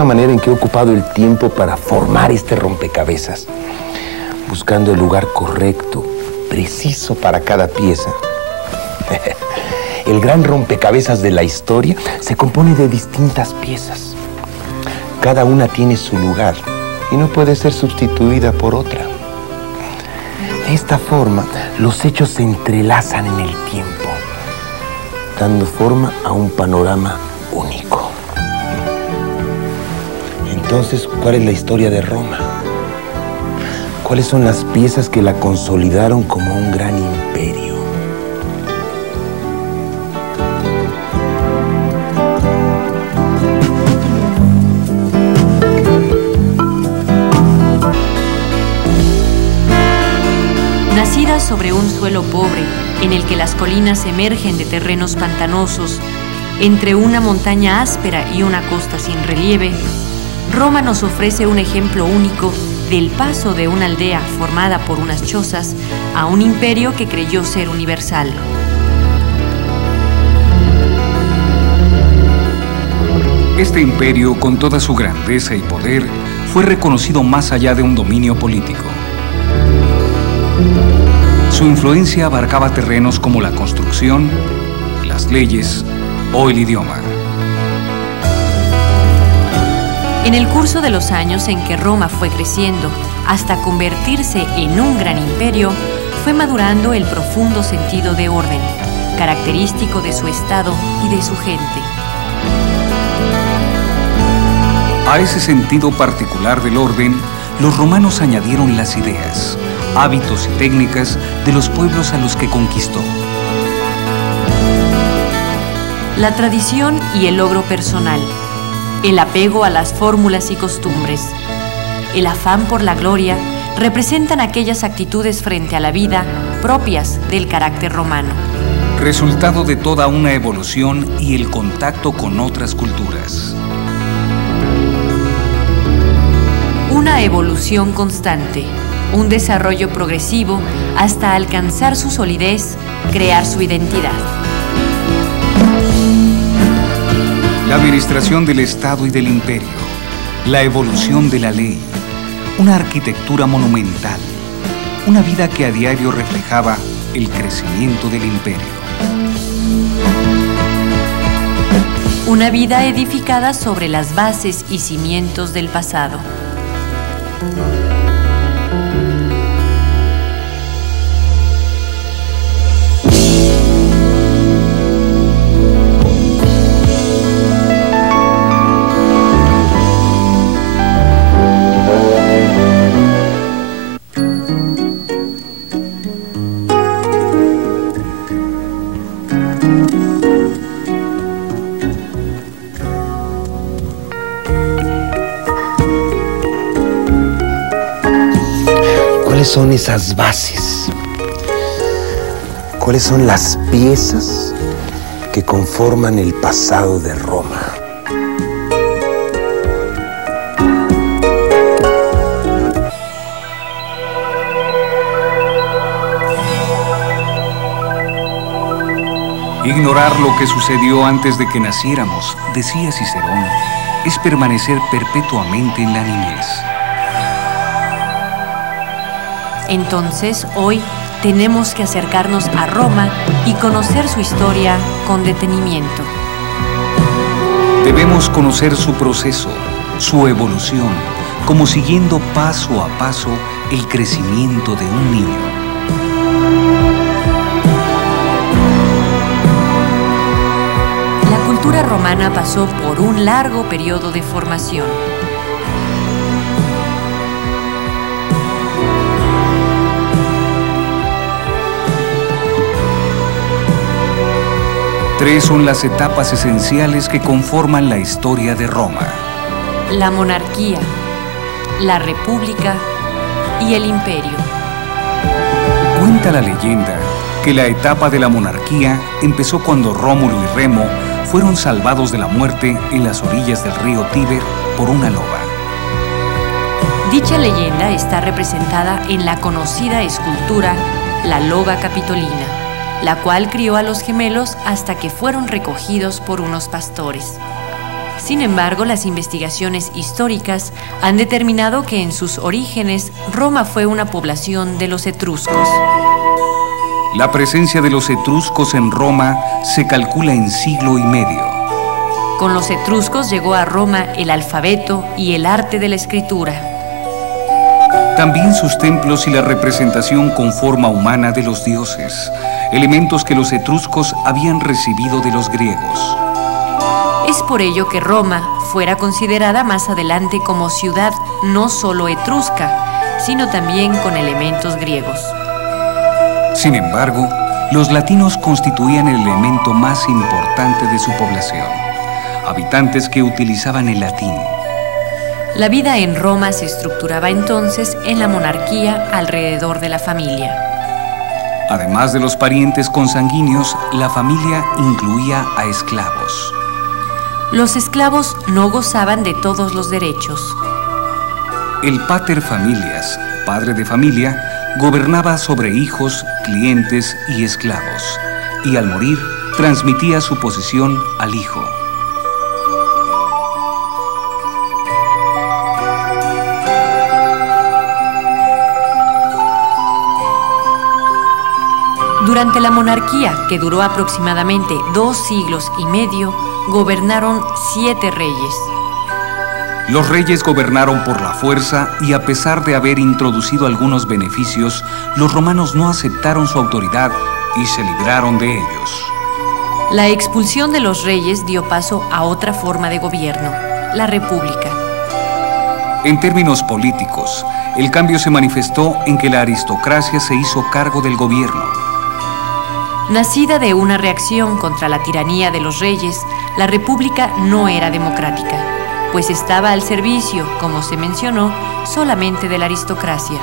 misma manera en que he ocupado el tiempo para formar este rompecabezas, buscando el lugar correcto, preciso para cada pieza. El gran rompecabezas de la historia se compone de distintas piezas. Cada una tiene su lugar y no puede ser sustituida por otra. De esta forma, los hechos se entrelazan en el tiempo, dando forma a un panorama único. Entonces, ¿cuál es la historia de Roma? ¿Cuáles son las piezas que la consolidaron como un gran imperio? Nacida sobre un suelo pobre, en el que las colinas emergen de terrenos pantanosos, entre una montaña áspera y una costa sin relieve, Roma nos ofrece un ejemplo único del paso de una aldea formada por unas chozas a un imperio que creyó ser universal. Este imperio, con toda su grandeza y poder, fue reconocido más allá de un dominio político. Su influencia abarcaba terrenos como la construcción, las leyes o el idioma. En el curso de los años en que Roma fue creciendo hasta convertirse en un gran imperio, fue madurando el profundo sentido de orden, característico de su estado y de su gente. A ese sentido particular del orden, los romanos añadieron las ideas, hábitos y técnicas de los pueblos a los que conquistó. La tradición y el logro personal, el apego a las fórmulas y costumbres, el afán por la gloria representan aquellas actitudes frente a la vida propias del carácter romano. Resultado de toda una evolución y el contacto con otras culturas. Una evolución constante, un desarrollo progresivo hasta alcanzar su solidez, crear su identidad. La administración del Estado y del Imperio, la evolución de la ley, una arquitectura monumental, una vida que a diario reflejaba el crecimiento del Imperio. Una vida edificada sobre las bases y cimientos del pasado. ¿Cuáles son esas bases? ¿Cuáles son las piezas que conforman el pasado de Roma? Ignorar lo que sucedió antes de que naciéramos, decía Cicerón, es permanecer perpetuamente en la niñez. Entonces, hoy tenemos que acercarnos a Roma y conocer su historia con detenimiento. Debemos conocer su proceso, su evolución, como siguiendo paso a paso el crecimiento de un niño. La cultura romana pasó por un largo periodo de formación. Tres son las etapas esenciales que conforman la historia de Roma. La monarquía, la república y el imperio. Cuenta la leyenda que la etapa de la monarquía empezó cuando Rómulo y Remo fueron salvados de la muerte en las orillas del río Tíber por una loba. Dicha leyenda está representada en la conocida escultura La Loba Capitolina, la cual crió a los gemelos hasta que fueron recogidos por unos pastores. Sin embargo, las investigaciones históricas han determinado que en sus orígenes Roma fue una población de los etruscos. La presencia de los etruscos en Roma se calcula en siglo y medio. Con los etruscos llegó a Roma el alfabeto y el arte de la escritura. También sus templos y la representación con forma humana de los dioses, elementos que los etruscos habían recibido de los griegos. Es por ello que Roma fuera considerada más adelante como ciudad no solo etrusca, sino también con elementos griegos. Sin embargo, los latinos constituían el elemento más importante de su población, habitantes que utilizaban el latín. La vida en Roma se estructuraba entonces en la monarquía alrededor de la familia. Además de los parientes consanguíneos, la familia incluía a esclavos. Los esclavos no gozaban de todos los derechos. El pater familias, padre de familia, gobernaba sobre hijos, clientes y esclavos, y al morir transmitía su posesión al hijo. Durante la monarquía, que duró aproximadamente 2 siglos y medio, gobernaron 7 reyes. Los reyes gobernaron por la fuerza y a pesar de haber introducido algunos beneficios, los romanos no aceptaron su autoridad y se libraron de ellos. La expulsión de los reyes dio paso a otra forma de gobierno, la república. En términos políticos, el cambio se manifestó en que la aristocracia se hizo cargo del gobierno. Nacida de una reacción contra la tiranía de los reyes, la república no era democrática, pues estaba al servicio, como se mencionó, solamente de la aristocracia.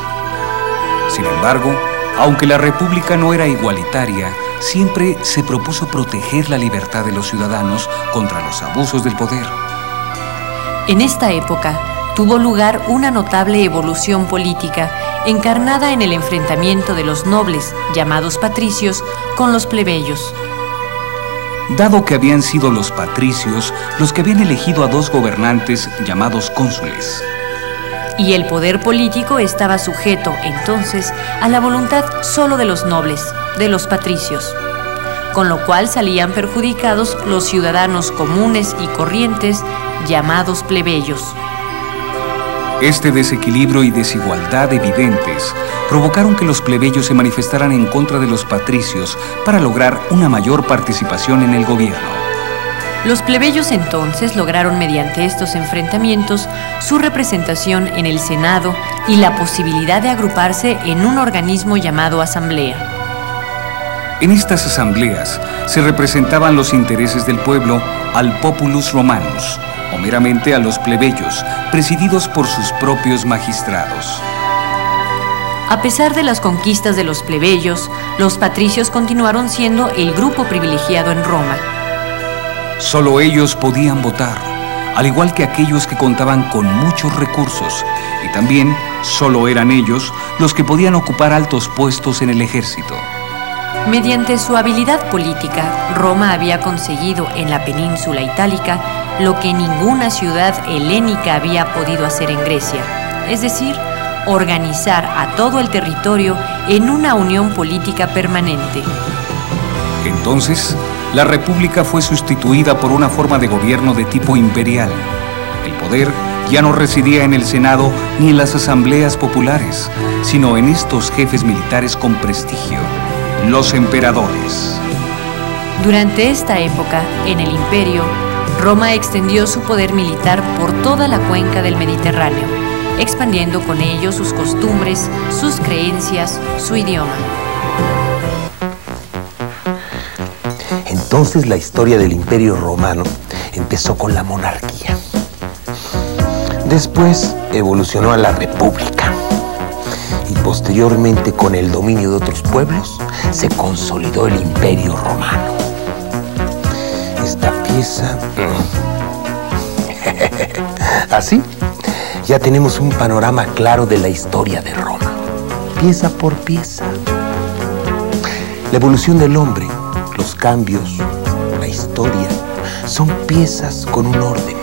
Sin embargo, aunque la república no era igualitaria, siempre se propuso proteger la libertad de los ciudadanos contra los abusos del poder. En esta época tuvo lugar una notable evolución política encarnada en el enfrentamiento de los nobles, llamados patricios, con los plebeyos. Dado que habían sido los patricios los que habían elegido a 2 gobernantes llamados cónsules. Y el poder político estaba sujeto, entonces, a la voluntad solo de los nobles, de los patricios, con lo cual salían perjudicados los ciudadanos comunes y corrientes, llamados plebeyos. Este desequilibrio y desigualdad evidentes provocaron que los plebeyos se manifestaran en contra de los patricios para lograr una mayor participación en el gobierno. Los plebeyos entonces lograron mediante estos enfrentamientos su representación en el Senado y la posibilidad de agruparse en un organismo llamado asamblea. En estas asambleas se representaban los intereses del pueblo al populus romanus, o meramente a los plebeyos, presididos por sus propios magistrados. A pesar de las conquistas de los plebeyos, los patricios continuaron siendo el grupo privilegiado en Roma. Solo ellos podían votar, al igual que aquellos que contaban con muchos recursos, y también solo eran ellos los que podían ocupar altos puestos en el ejército. Mediante su habilidad política, Roma había conseguido en la península itálica lo que ninguna ciudad helénica había podido hacer en Grecia, es decir, organizar a todo el territorio en una unión política permanente. Entonces, la república fue sustituida por una forma de gobierno de tipo imperial. El poder ya no residía en el Senado ni en las asambleas populares, sino en estos jefes militares con prestigio, los emperadores. Durante esta época, en el imperio, Roma extendió su poder militar por toda la cuenca del Mediterráneo, expandiendo con ello sus costumbres, sus creencias, su idioma. Entonces la historia del Imperio Romano empezó con la monarquía. Después evolucionó a la república. Y posteriormente, con el dominio de otros pueblos, se consolidó el Imperio Romano. Esta pieza... Así, ya tenemos un panorama claro de la historia de Roma, pieza por pieza. La evolución del hombre, los cambios, la historia, son piezas con un orden.